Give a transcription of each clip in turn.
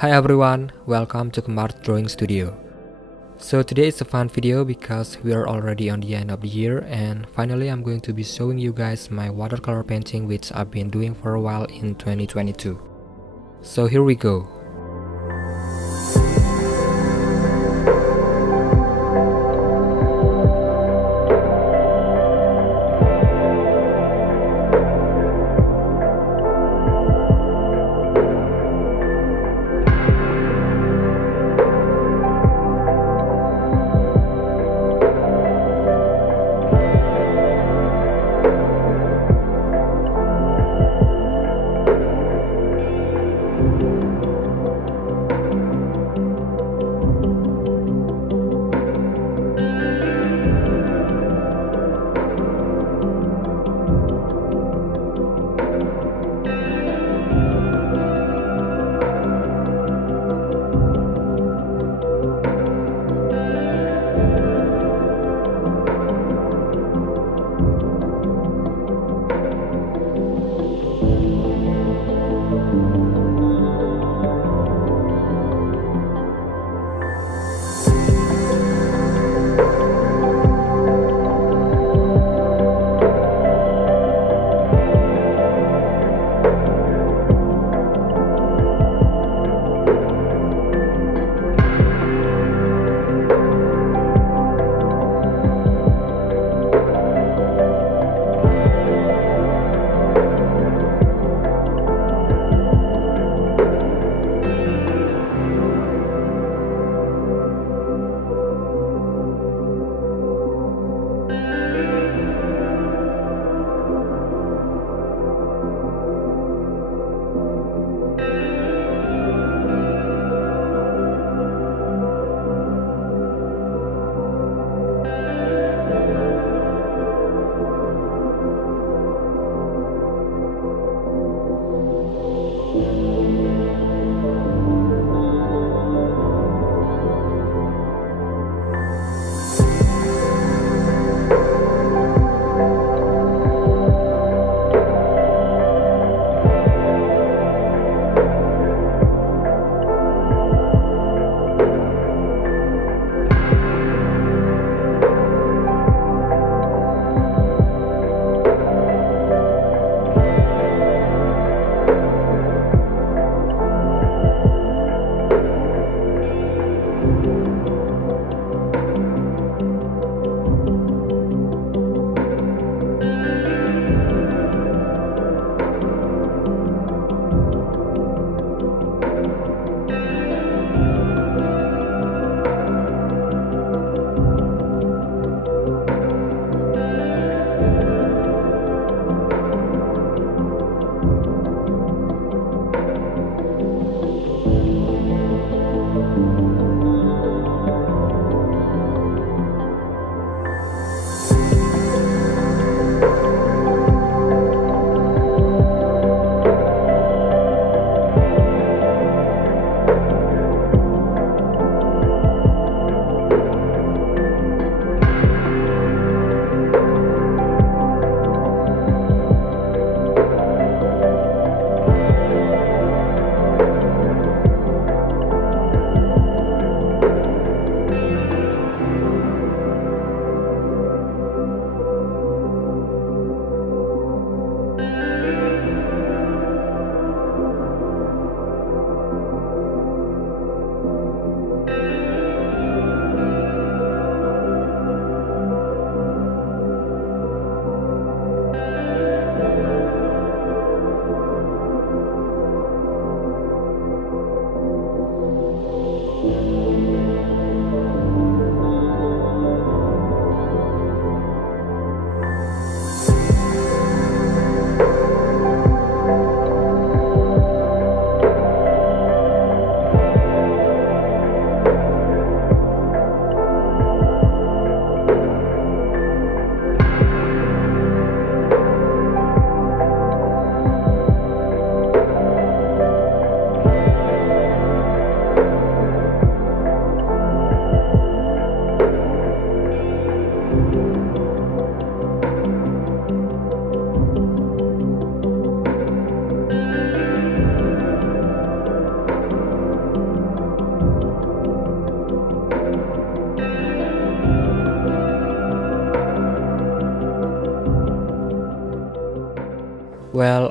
Hi everyone, welcome to Kemar Drawing Studio. So today is a fun video because we are already on the end of the year, and finally I'm going to be showing you guys my watercolor painting which I've been doing for a while in 2022. So here we go.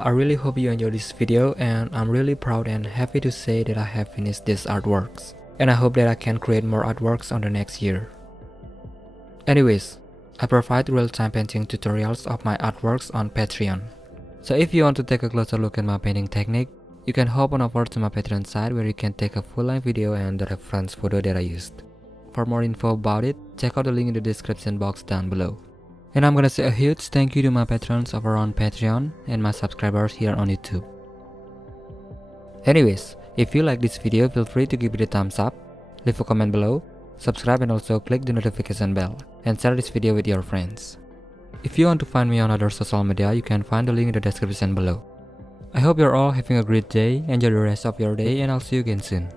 I really hope you enjoyed this video, and I'm really proud and happy to say that I have finished these artworks. And I hope that I can create more artworks on the next year. Anyways, I provide real-time painting tutorials of my artworks on Patreon. So if you want to take a closer look at my painting technique, you can hop on over to my Patreon site where you can take a full-length video and the reference photo that I used. For more info about it, check out the link in the description box down below. And I'm gonna say a huge thank you to my patrons over on Patreon and my subscribers here on YouTube. Anyways, if you like this video, feel free to give it a thumbs up, leave a comment below, subscribe and also click the notification bell, and share this video with your friends. If you want to find me on other social media, you can find the link in the description below. I hope you're all having a great day, enjoy the rest of your day, and I'll see you again soon.